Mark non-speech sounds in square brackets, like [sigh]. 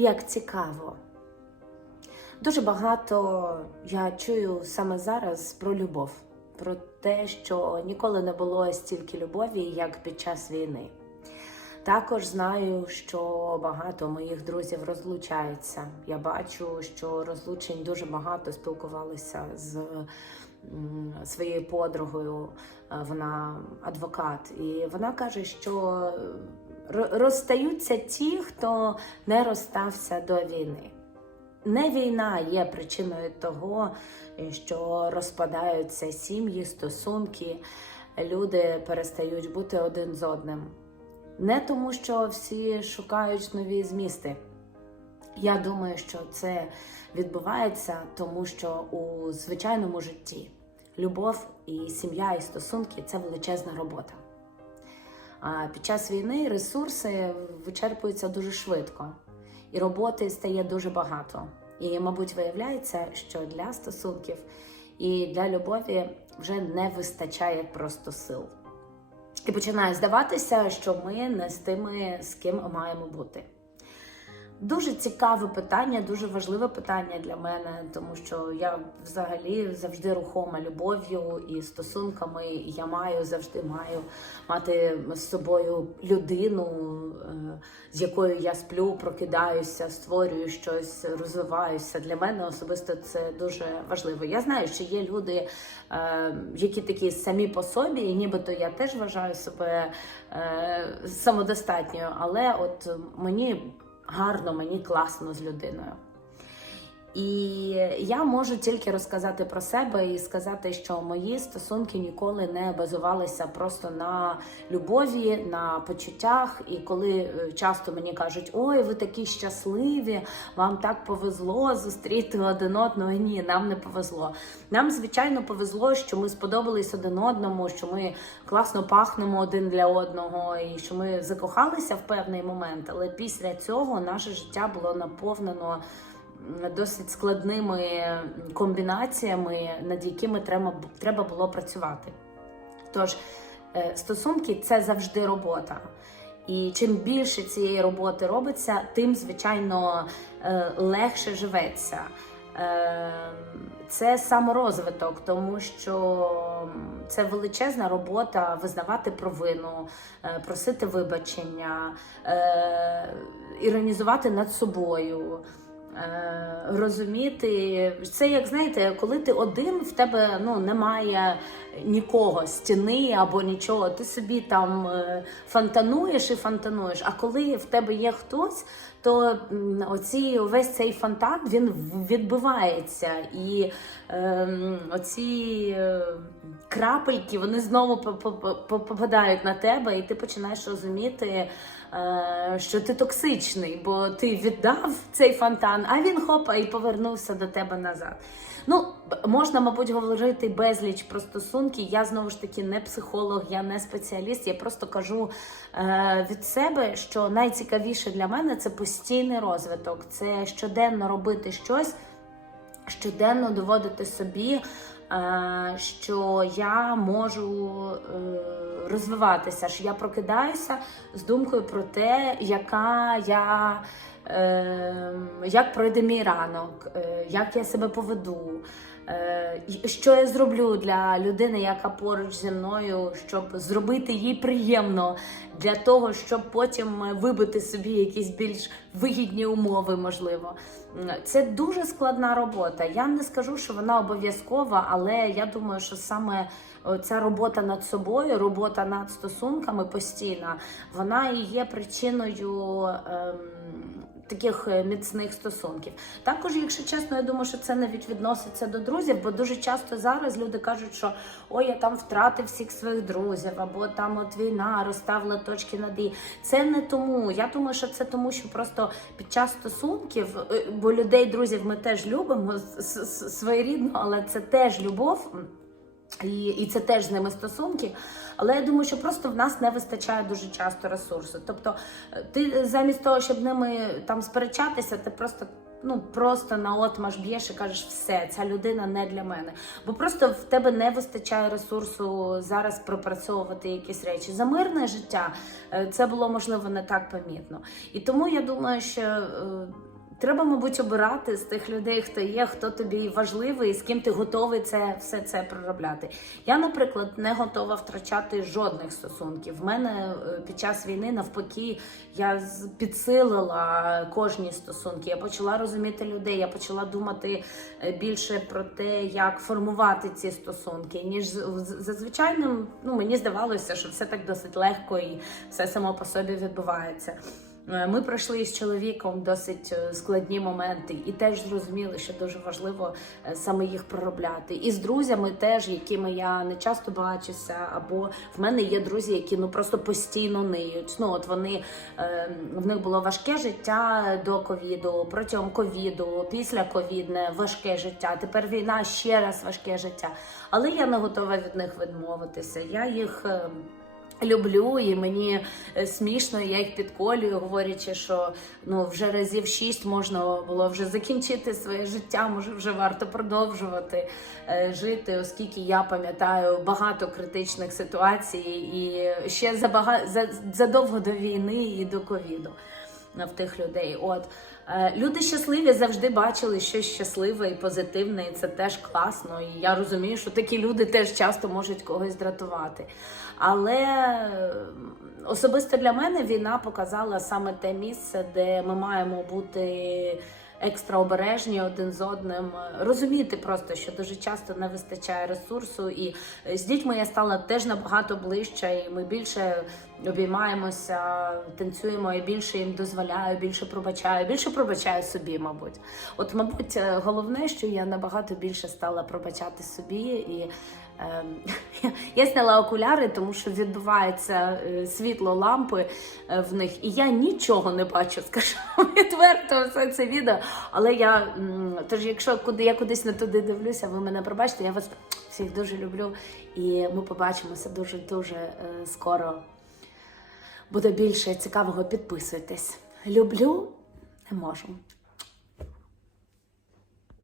як цікаво. Дуже багато я чую саме зараз про любов, про те, що ніколи не було стільки любові, як під час війни. Також знаю, що багато моїх друзів розлучаються. Я бачу, що розлучень дуже багато спілкувалися з своєю подругою. Е, Вона адвокат, і вона каже, що розстаються ті, хто не розстався до війни. Не війна є причиною того, що розпадаються сім'ї, стосунки, люди перестають бути один з одним. Не тому, що всі шукають нові змісти. Я думаю, що це відбувається, тому що у звичайному житті любов і сім'я, і стосунки це величезна робота. А під час війни ресурси вичерпуються дуже швидко, і роботи стає дуже багато. І, мабуть, виявляється, що для стосунків і для любові вже не вистачає просто сил. І починає здаватися, що ми не з тими, з ким маємо бути. Дуже цікаве питання, дуже важливе питання для мене, тому що я взагалі завжди рухома любов'ю і стосунками. Я маю завжди маю мати з собою людину, е, з якою я сплю, прокидаюся, створюю щось, розвиваюся. Для мене особисто це дуже важливо. Я знаю, що є люди, е, які такі самі по собі, і нібито я теж вважаю себе е, самодостатньою, але от мені гарно, мені класно з людиною. І я можу тільки розказати про себе і сказати, що мої стосунки ніколи не базувалися просто на любові, на почуттях. І коли е, часто мені кажуть, ой, ви такі щасливі, вам так повезло зустріти один одного. Ні, нам не повезло. Нам, звичайно, повезло, що ми сподобались один одному, що ми класно пахнемо один для одного, і що ми закохалися в певний момент. Але після цього наше життя було наповнено досить складними комбінаціями, над якими треба, треба було працювати. Tож е, стосунки це завжди робота. І чим більше цієї роботи робиться, тим, звичайно, е, легше живеться. Е, Це саморозвиток, тому що це величезна робота визнавати провину, просити вибачення, іронізувати над собою. Е, Розуміти, це як знаєте, коли ти один, в тебе ну немає нікого, стіни або нічого. Ти собі там е, фонтануєш і фонтануєш. А коли в тебе є хтось, то оці увесь цей фонтан він відбивається, і е, оці крапельки вони знову по- по- по- попадають на тебе, і ти починаєш розуміти. е, Що ти токсичний, бо ти віддав цей фонтан, а він хопа і повернувся до тебе назад. Ну, можна, мабуть, говорити безліч про стосунки. Я знову ж таки не психолог, я не спеціаліст. Я просто кажу е, від себе, що найцікавіше для мене це постійний розвиток, це щоденно робити щось, щоденно доводити собі, е, що я можу е, розвиватися, що я прокидаюся з думкою про те, яка я. е, Як пройде мій ранок, е, як я себе поведу, що я зроблю для людини, яка поруч зі мною, щоб зробити їй приємно, для того, щоб потім е, вибити собі якісь більш вигідні умови, можливо. Це дуже складна робота. Я не скажу, що вона обов'язкова, але я думаю, що саме е, ця робота над собою, робота над стосунками постійна, вона і є причиною. Ем, Таких е, міцних стосунків. Також, якщо чесно, я думаю, що це навіть відноситься до друзів, бо дуже часто зараз люди кажуть, що ой, я там втратив всіх своїх друзів, або там от війна розставила точки над «і». Це не тому. Я думаю, що це тому, що просто під час стосунків, е, бо людей, друзів ми теж любимо своєрідно, але це теж любов. І, і це теж з ними стосунки. Але я думаю, що просто в нас не вистачає дуже часто ресурсу. Тобто, е, ти замість того, щоб ними там сперечатися, ти просто. Ну просто наотмаш б'єш і кажеш, все, ця людина не для мене. Бо просто в тебе не вистачає ресурсу зараз пропрацьовувати якісь речі. За мирне життя е, це було можливо не так помітно. І тому я думаю, що е, треба, мабуть, обирати з тих людей, хто є, хто тобі важливий, з ким ти готовий це все це проробляти. Я, наприклад, не готова втрачати жодних стосунків. В мене е, під час війни навпаки я підсилила кожні стосунки. Я почала розуміти людей, я почала думати е, більше про те, як формувати ці стосунки, ніж зазвичай ну, мені здавалося, що все так досить легко і все само по собі відбувається. Е, Ми пройшли з чоловіком досить е, складні моменти, і теж зрозуміли, що дуже важливо е, саме їх проробляти. І з друзями, теж якими я не часто бачуся, або в мене є друзі, які ну просто постійно ниють. Ну от вони в них було важке життя до ковіду, протягом ковіду, після ковідне важке життя. Тепер війна ще раз важке життя. Але я не готова від них відмовитися. Я їх. Люблю і мені е, смішно, я їх підколюю, говорячи, що ну вже разів шість можна було вже закінчити своє життя, може вже варто продовжувати е, жити, оскільки я пам'ятаю багато критичних ситуацій і ще забага... задовго до війни і до ковіду в тих людей. От Е, люди щасливі завжди бачили щось щасливе і позитивне, і це теж класно. І я розумію, що такі люди теж часто можуть когось дратувати. Але особисто для мене війна показала саме те місце, де ми маємо бути. Екстра обережні один з одним, розуміти просто, що дуже часто не вистачає ресурсу, і з дітьми я стала теж набагато ближче, і ми більше обіймаємося, танцюємо, і більше їм дозволяю, більше пробачаю, більше пробачаю собі, мабуть. От, мабуть, е, головне, що я набагато більше стала пробачати собі і. Ем, [laughs] Я зняла окуляри, тому що відбувається е, світло лампи е, в них, і я нічого не бачу, скажу [laughs] відверто все це відео. Але я тож, якщо куди я кудись не туди дивлюся, ви мене пробачите, я вас всіх дуже люблю. І ми побачимося дуже дуже е, скоро. Буде більше цікавого. Підписуйтесь. Люблю, не можу.